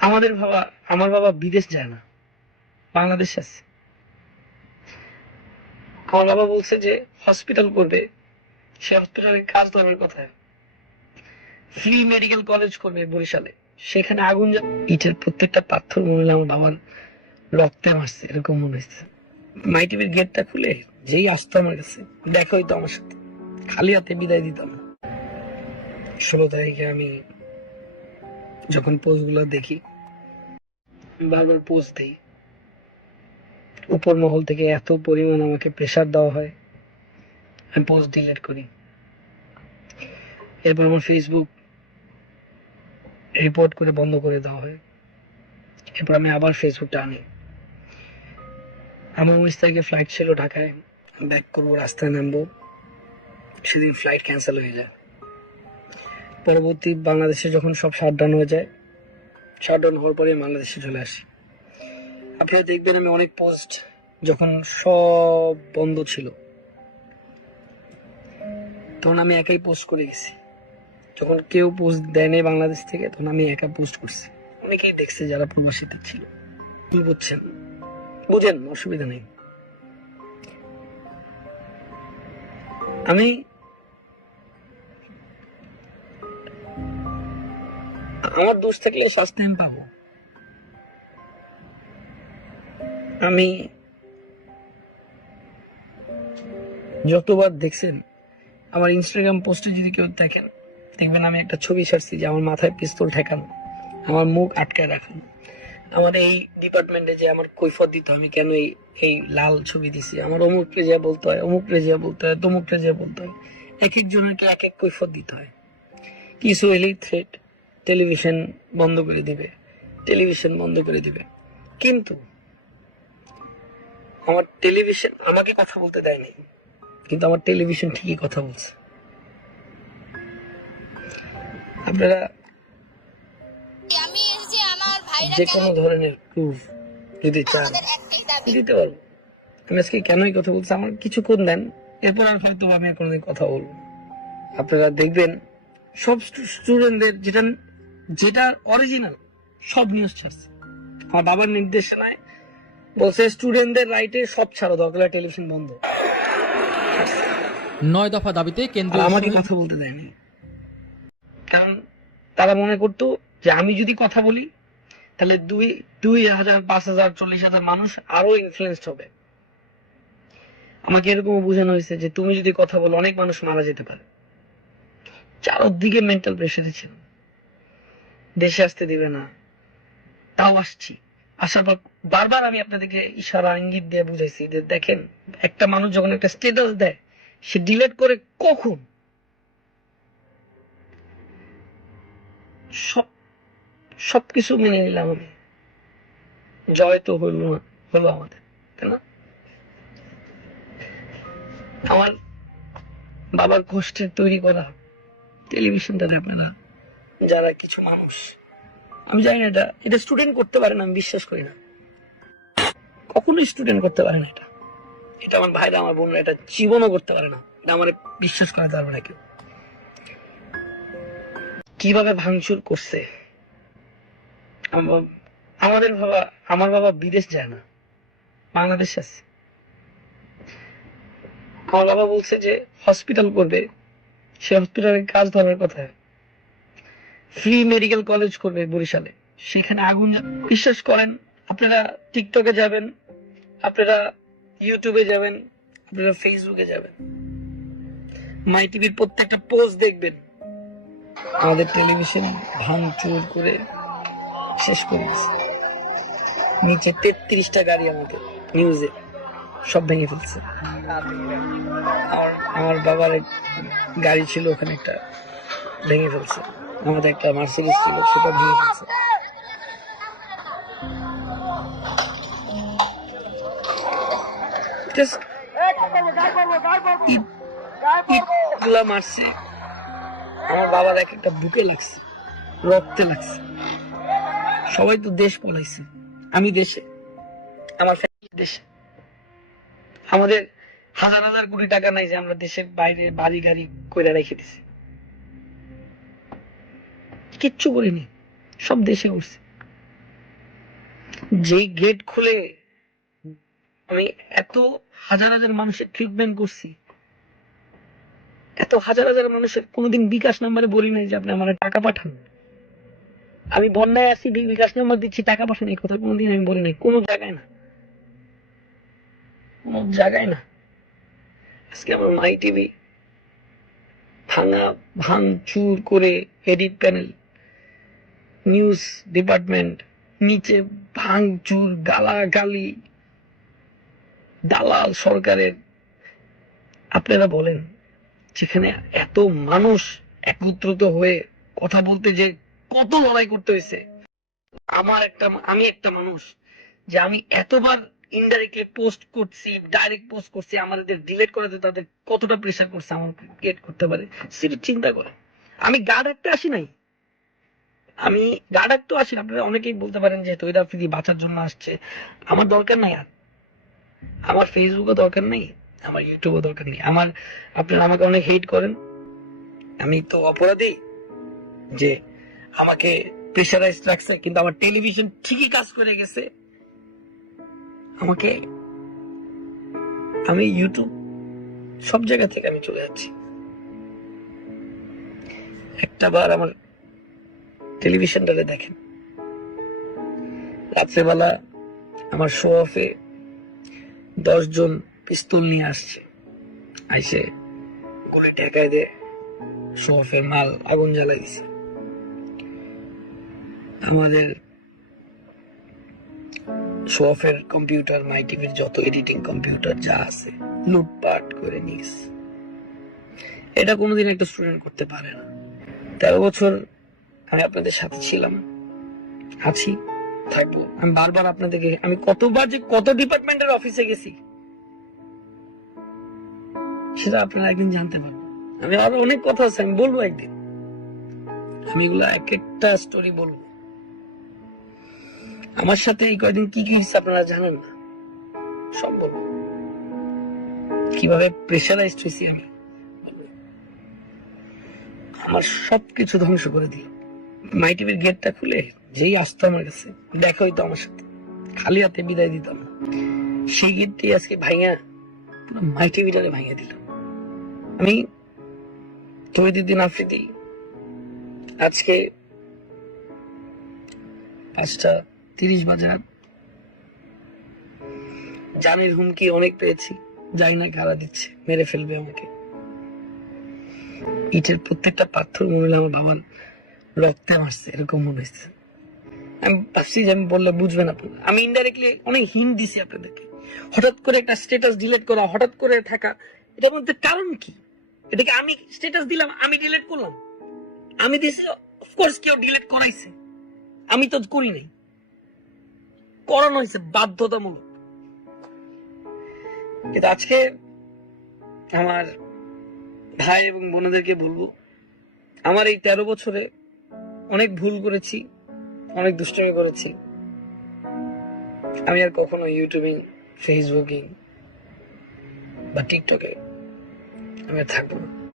আমাদের বাবা, আমার বাবা বিদেশ যায় না, বাংলাদেশে আছে। আমার বাবা বলছে যে হসপিটাল করবে, সে হসপিটালে কাজ ধরার কথা, ফ্রি মেডিকেল কলেজ করবে বরিশালে, সেখানে আগুন ইটের প্রত্যেকটা পাথর মনে হলো আমার বাবার রক্তে মারছে, এরকম মনে হচ্ছে। মাই টিভির গেটটা খুলে যেই আসতো আমার কাছে, দেখা হইতো আমার সাথে, খালি হাতে বিদায় দিতাম না। 16 তারিখে আমি যখন পোস্ট গুলো দেখি, বারবার পোস্ট দিই, উপর মহল থেকে এত পরিমাণ আমাকে প্রেসার দেওয়া হয়, আমি পোস্ট ডিলিট করি। এরপর আমার ফেসবুক রিপোর্ট করে বন্ধ করে দেওয়া হয়। এরপর আমি আবার ফেসবুকটা আনি। আমার 19 তারিখে ফ্লাইট ছিল ঢাকায়, ব্যাক করবো, রাস্তায় নামবো, সেদিন ফ্লাইট ক্যান্সেল হয়ে যায়। পরবর্তী বাংলাদেশে যখন সব শাটডাউন হয়ে যায়, শাটডাউন হওয়ার পরে বাংলাদেশে চলে আসি। আপনারা দেখবেন আমি অনেক পোস্ট যখন সব বন্ধ ছিল তখন আমি একাই পোস্ট করে গেছি। যখন কেউ পোস্ট দেয়নি বাংলাদেশ থেকে, তখন আমি একা পোস্ট করছি। অনেকেই দেখছে যারা প্রবাসীতে ছিল। কি বুঝছেন, বুঝেন, অসুবিধা নেই। আমি আমার দোষ থাকলে শাস্তি আমি পাবো। আমি যতবার দেখছেন আমার ইনস্টাগ্রাম পোস্টে, যদি কেউ দেখেন, দেখবেন আমি একটা ছবি ছাড়ছি যে আমার মাথায় পিস্তল ঠেকানো, আমার মুখ আটকায় রাখানো, আমার এই ডিপার্টমেন্টে যে আমার কৈফত দিতে হয়, আমি কেন এই লাল ছবি দিছি, আমার অমুক রেজিয়া বলতে হয়, অমুক রেজিয়া বলতে হয়, তমুক রেজিয়া বলতে হয়, এক একজনকে এক এক কৈফত দিতে হয়। কিছু এলেই থ্রেট, টেলিভিশন বন্ধ করে দিবে, টেলিভিশন বন্ধ করে দিবে। কিন্তু আমার টেলিভিশন আমাকে কথা বলতে দেয়নি, কিন্তু আমার টেলিভিশন ঠিকই কথা বলছে। আপনারা যে কোনো ধরনের প্রুফ যদি চান দিতে পারবো। আমি আজকে কেনই কথা বলছি, আমার কিছুক্ষণ দেন, এরপর আর হয়তো আমি আর কোনোদিন কথা বলবো। আপনারা দেখবেন সব স্টুডেন্টদের যেটা যেটা অরিজিনাল সব নিউজ ছাড়ছে। আমার বাবার নির্দেশনায় বলছে স্টুডেন্টদের রাইটে সব ছাড়ো, দরকার টেলিভিশন বন্ধ। 9 দফা দাবিতে কেন্দ্রীয় আমাকে কথা বলতে দেয়নি, কারণ তারা মনে করতো যে আমি যদি কথা বলি তাহলে 2,000, 5,000, 40,000 মানুষ আরো ইনফ্লুয়েন্সড হবে। আমাকে এরকম বোঝানো হয়েছে যে তুমি যদি কথা বলো অনেক মানুষ মারা যেতে পারে। চারদিকে মেন্টাল প্রেশারে ছিল, দেশে আসতে দিবে না। তাও আসছি, আসার পর বারবার আমি আপনাদেরকে ইশারা ইঙ্গিত দিয়ে বুঝাইছি যে দেখেন, একটা মানুষ যখন একটা স্ট্যাটাস দেয়, সে ডিলিট করে কখন, সবকিছু মেনে নিলাম আমি। জয় তো হলো না, হলো আমাদের, তাই না? আমার বাবার কষ্টের তৈরি করা টেলিভিশনটা আপনারা যারা কিছু মানুষ, আমি জানি না এটা স্টুডেন্ট করতে পারে না, আমি বিশ্বাস করি না, কখনোই স্টুডেন্ট করতে পারে না। এটা আমার ভাইরা, আমার বোনরা এটা জীবনও করতে পারে না, এটা আমার বিশ্বাস করাতে পারবে না কেউ। কিভাবে ভাঙচুর করছে। আমাদের বাবা, আমার বাবা বিদেশ যায় না, বাংলাদেশে আছে। আমার বাবা বলছে যে হসপিটাল করবে, সে হসপিটালে কাজ ধরার কথা, ফ্রি মেডিকেল কলেজ করবে বরিশালে, সেখানে আগুন। বিশ্বাস করেন, আপনারা টিকটকে যাবেন, আপনারা ইউটিউবে যাবেন, আপনারা ফেসবুকে যাবেন, মাই টিভির প্রত্যেকটা পোস্ট দেখবেন, আমাদের টেলিভিশন ভাঙচুর করে শেষ করে দিচ্ছে। নিচে 33টা গাড়ি আমাকে নিউজে সব ভেঙে ফেলছে। আমার বাবার গাড়ি ছিল, ওখানে একটা ভেঙে ফেলছে। আমাদের একটা মার্সিডিজ ছিল, সেটা ভেঙে ফেলছে। মারছে আমার বাবার এক একটা বুকে লাগছে, রক্তে লাগছে। সবাই তো দেশ পলাইছে, আমি দেশে, আমার ফ্যামিলি দেশে। আমাদের হাজার হাজার কোটি টাকা নাই যে আমরা দেশের বাইরে বাড়ি গাড়ি কইরা রেখে দিছি, কিচ্ছু করিনি। সব দেশে করছি। যে গেট খুলে আমি এত হাজার হাজার মানুষের ট্রিটমেন্ট করছি, এত হাজার হাজার মানুষের কোনোদিন বিকাশ নাম্বারে বলি নাই যে আপনি আমার টাকা পাঠান। আমি বন্যায় আছি বিকাশ নাম্বার দিচ্ছি টাকা পাঠান, এই কথা কোনোদিন আমি বলি নাই, কোনো জায়গায় না, কোনো জায়গায় না। আজকে আমার মাই টিভি ভাঙা ভাঙচুর করে, এডিট প্যানেল, নিউজ ডিপার্টমেন্ট নিচে ভাঙচুর, গালাগালি, দালাল সরকারের। আপনারা বলেন, যেখানে এত মানুষ একত্রিত হয়ে কথা বলতে যে কত লড়াই করতে হয়েছে। আমি একটা মানুষ যে আমি এতবার ইনডাইরেক্টলি পোস্ট করছি, ডাইরেক্ট পোস্ট করছি, আমাদের ডিলিট করাতে তাদের কতটা প্রেসার করছে আমাকে ক্রিয়েট করতে পারে সেটা চিন্তা করে। আমি গার্ড একটা আসি নাই, আমি গার্ড একটু আসি। আপনারা অনেকেই বলতে পারেন যে তৈরি আফ্রিদি বাঁচার জন্য আসছে, আমার দরকার নাই। আর আমার ফেসবুকও দরকার নেই, আমার ইউটিউবও দরকার নেই। আপনারা আমাকে অনেক হেট করেন, আমি তো অপরাধী যে আমাকে প্রেশারাইজ রাখছে, কিন্তু আমার টেলিভিশন ঠিকই কাজ করে গেছে। আমি ইউটিউব সব জায়গা থেকে আমি চলে যাচ্ছি। একটা বার আমার টেলিভিশনটাতে দেখেন, রাত্রেবেলা আমার শো অফে 10 জন পিস্তল নিয়ে আসছে, আইসে গুলি ঠেকায় দে, শো অফের মাল আগুন জ্বালাই দিছে। আমাদের শো অফের কম্পিউটার, মাই টিভির যত এডিটিং কম্পিউটার যা আছে লুটপাট করে নিয়েছে। এটা কোনোদিন একটা স্টুডেন্ট করতে পারে না। 13 বছর আমি আপনাদের সাথে ছিলাম, আছি, থাকবো। আমি বারবার আপনাদেরকে, আমি কতবার যে কত ডিপার্টমেন্টের অফিসে গেছি সেটা আপনারা একদিন জানতে পারবেন। আমি আরো অনেক কথা আছে, আমি বলবো একদিন, আমি এগুলা এক একটা স্টোরি বলবো। আমার সাথে এই কয়দিন কি কি হয়েছে আপনারা জানেন না, সব বলবো। কিভাবে প্রেশারাইজড হয়েছি আমি, আমার সবকিছু ধ্বংস করে দিল। মাই টিভির গেটটা খুলে যেই আসতো আমার কাছে দেখা হইতো আমার সাথে, খালি হাতে বিদায় দিতাম না। সেই গেটটি আজকে ভাইয়া পুরো মাই টিভিটারে ভাইয়া দিল। আমি তহিদুদ্দিন আফ্রিদি আজকে 5:30 বাজে জানের হুমকি অনেক পেয়েছি, যাই না কারা দিচ্ছে, মেরে ফেলবে আমাকে। ইটের প্রত্যেকটা পাথর মনে হলো আমার বাবার রক্তে মারছে, এরকম মনে হয়েছে। আমি ভাবছি যে আমি বললে বুঝবেন আপনারা। আমি ইনডাইরেক্টলি অনেক হিন্ট দিছি আপনাদেরকে। হঠাৎ করে একটা স্ট্যাটাস ডিলিট করা, হঠাৎ করে থাকা, এটার মধ্যে কারণ কি? এটাকে আমি স্ট্যাটাস দিলাম, আমি ডিলিট করলাম, আমি দিছি, অফকোর্স কেউ ডিলিট করাইছে, আমি তো করি নাই, করানো হয়েছে বাধ্যতামূলক। কিন্তু আজকে আমার ভাই এবং বোনদেরকে বলবো, আমার এই 13 বছরে অনেক ভুল করেছি, অনেক দুষ্টুমি করেছি। আমি আর কখনো ইউটিউবিং, ফেসবুকিং বা টিকটকে আমি আর থাকবো না।